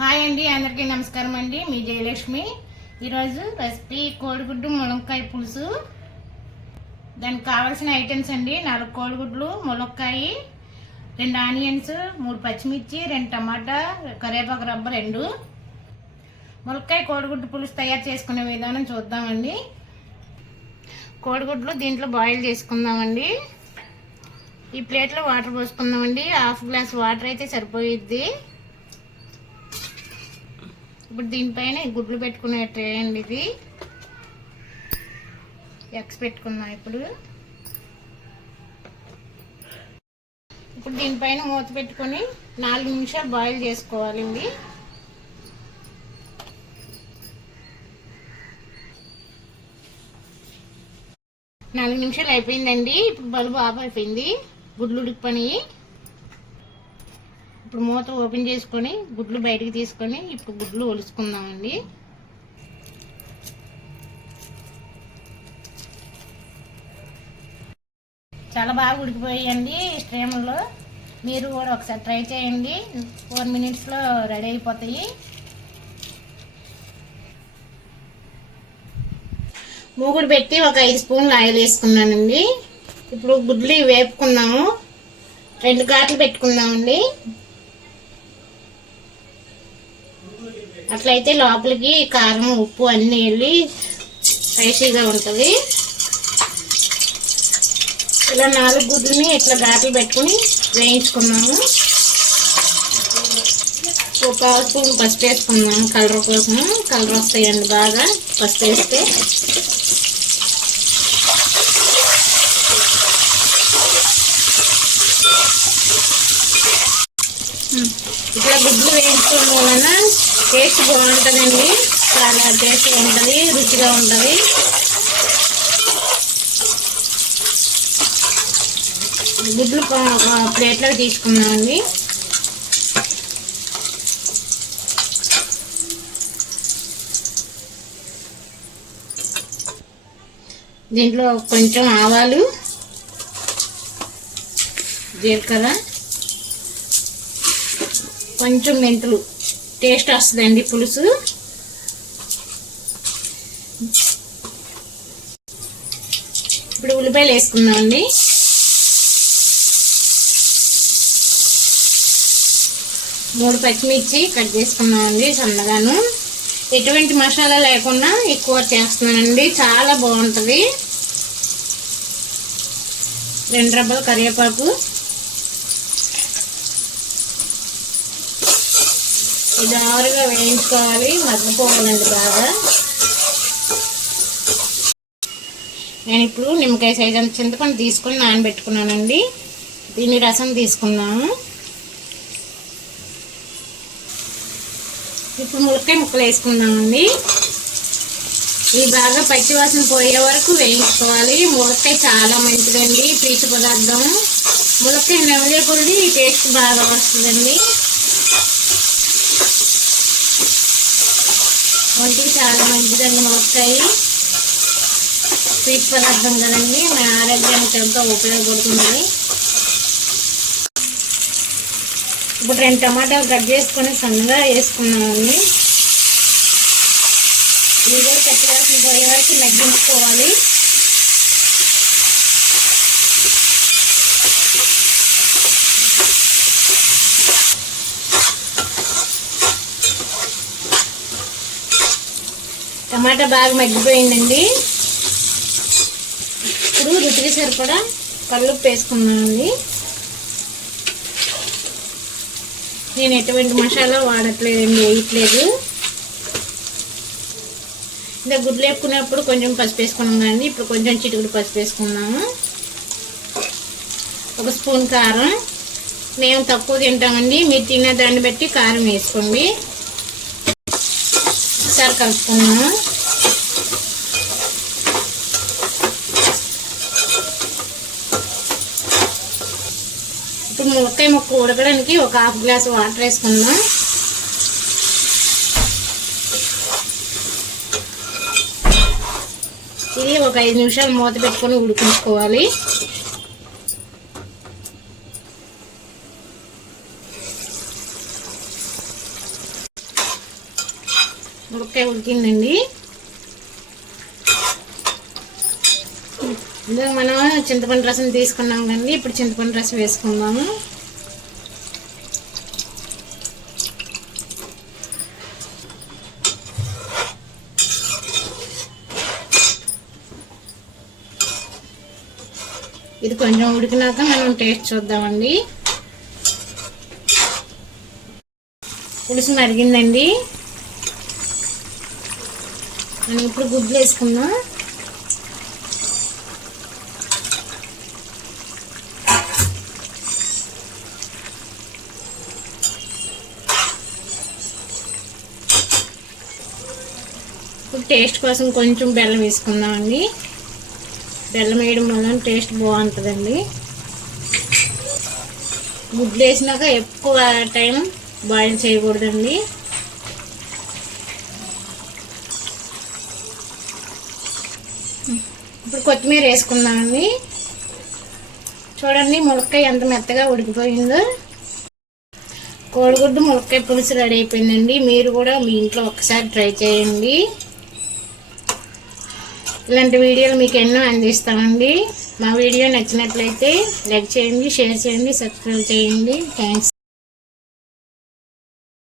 Hi అండి, అందరికీ నమస్కారం అండి. మీ జయలక్ష్మి. ఈరోజు రెసిపీ కోడిగుడ్డు ములక్కాయ పులుసు. దానికి కావాల్సిన ఐటమ్స్ అండి: 4 కోడిగుడ్లు, ములక్కాయ, 2 ఆనియన్స్, 3 పచ్చిమిర్చి, 2 టమాటా, కరివేపాకు రబ్బ 2. ములక్కాయ కోడిగుడ్డు పులుసు తయారు చేసుకునే విధానం చూద్దామండి. కోడిగుడ్లు దీంట్లో బాయిల్ చేసుకుందామండి. ఈ ప్లేట్లో వాటర్ పోసుకుందామండి. 1/2 గ్లాస్ వాటర్ అయితే సరిపోయిద్ది. ఇప్పుడు దీనిపైన గుడ్లు పెట్టుకునే ట్రే అండి. ఇది ఎగ్స్ పెట్టుకుందాం. ఇప్పుడు దీనిపైన మూత పెట్టుకొని 4 నిమిషాలు బాయిల్ చేసుకోవాలండి. నాలుగు నిమిషాలు అయిపోయిందండి. ఇప్పుడు బల్బు ఆఫ్ అయిపోయింది. గుడ్లు ఉడికిపోయి. ఇప్పుడు మూత ఓపెన్ చేసుకొని గుడ్లు బయటికి తీసుకొని ఇప్పుడు గుడ్లు ఒలుసుకుందామండి. చాలా బాగా ఉడికిపోయాయండి స్ట్రీమర్లో. మీరు కూడా ఒకసారి ట్రై చేయండి. 4 మినిట్స్లో రెడీ అయిపోతాయి. మూగుడు పెట్టి ఒక 5 స్పూన్లు ఆయిల్ వేసుకున్నానండి. ఇప్పుడు గుడ్లు వేపుకుందాము. 2 ఘాట్లు పెట్టుకుందామండి. అట్లయితే లోపలికి కారం, ఉప్పు అన్నీ వెళ్ళి స్పైసీగా ఉంటుంది. ఇలా 4 గుడ్లని ఇట్లా ఘాట్లు పెట్టుకుని వేయించుకున్నాము. ఒక 1/2 స్పూన్ పసుపు వేసుకున్నాము కలర్ కోసం. కలర్ వస్తాయండి బాగా పసుపు వేస్తే. ఇట్లా గుడ్లు వేయించుకోవడం వలన టేస్ట్ బాగుంటుందండి. చాలా టేస్ట్గా ఉంటుంది, రుచిగా ఉంటుంది. గుడ్లు ప్లేట్లోకి తీసుకున్నామండి. దీంట్లో కొంచెం ఆవాలు, జీలకర్ర, కొంచెం మెంతులు టేస్ట్ వస్తుందండి పులుసు. ఇప్పుడు ఉల్లిపాయలు వేసుకుందామండి. మూడు పచ్చిమిర్చి కట్ చేసుకున్నామండి సన్నగాను. ఎటువంటి మసాలా లేకుండా ఎక్కువ చేస్తున్నానండి, చాలా బాగుంటుంది. 2 రెబ్బలు కరివేపాకు. ఇది ఆరుగా వేయించుకోవాలి, మగ్గిపోవాలండి బాగా. నేను ఇప్పుడు నిమ్మకాయ సైజు అంత చింతపండు తీసుకొని నానబెట్టుకున్నానండి. దీన్ని రసం తీసుకున్నాము. ఇప్పుడు ములక్కాయ ముక్కలు వేసుకుందామండి. ఇవి బాగా పచ్చివాసన పోయే వరకు వేయించుకోవాలి. ములక్కాయ చాలా మంచిదండి, పీచు పదార్థం. ములక్కాయ నమిలే కొద్ది టేస్ట్ బాగా వస్తుందండి. ఒంటికి చాలా మంచిదండి ములక్కాయ. పీచు పదార్థం కదండి, మన ఆరోగ్యానికి ఎంతో ఉపయోగపడుతుంది. ఇప్పుడు 2 టమాటాలు కట్ చేసుకొని సన్నగా వేసుకున్నామండి. ఇవి కూడా పచ్చివాసన పోయే వరకు మగ్గించుకోవాలి. టమాటా బాగా మగ్గిపోయిందండి. ఇప్పుడు రుచికి సరిపడా కల్లుప్పు వేసుకున్నామండి. నేను ఎటువంటి మసాలా వాడట్లేదండి, వేయట్లేదు. ఇంకా గుడ్లు వేపుకునేప్పుడు కొంచెం పసుపు వేసుకున్నాం కదండి. ఇప్పుడు కొంచెం చిటికుడు పసుపు వేసుకున్నాము. 1 స్పూన్ కారం. మేము తక్కువ తింటామండి, మీరు తినే దాన్ని బట్టి కారం వేసుకోండి. ఒకసారి కలుపుకున్నాము. ఇప్పుడు ములక్కాయ ముక్క ఉడకడానికి ఒక 1/2 గ్లాస్ వాటర్ వేసుకుందాం. ఇది ఒక 5 నిమిషాలు మూత పెట్టుకొని ఉడికించుకోవాలి. ములక్కాయ ఉడికిందండి. ఇందులో మనం చింతపండు రసం తీసుకున్నాం కండి. ఇప్పుడు చింతపండు రసం వేసుకుందాము. ఇది కొంచెం ఉడికినాక మనం టేస్ట్ చూద్దామండి. పులుసు మరిగిందండి. మనం ఇప్పుడు గుడ్లు వేసుకుందాం. ఇప్పుడు టేస్ట్ కోసం కొంచెం బెల్లం వేసుకుందామండి. బెల్లం వేయడం వల్ల టేస్ట్ బాగుంటుందండి. గుడ్లు వేసినాక ఎక్కువ టైం బాయిల్ చేయకూడదండి. ఇప్పుడు కొత్తిమీర వేసుకుందామండి. చూడండి ములక్కాయ ఎంత మెత్తగా ఉడికిపోయిందో. కోడిగుడ్డు ములక్కాయ పులుసు రెడీ అయిపోయిందండి. మీరు కూడా మీ ఇంట్లో ఒకసారి ట్రై చేయండి. ఇలాంటి వీడియోలు మీకు ఎన్నో అందిస్తామండి. మా వీడియో నచ్చినట్లయితే లైక్ చేయండి, షేర్ చేయండి, సబ్స్క్రైబ్ చేయండి. థ్యాంక్స్.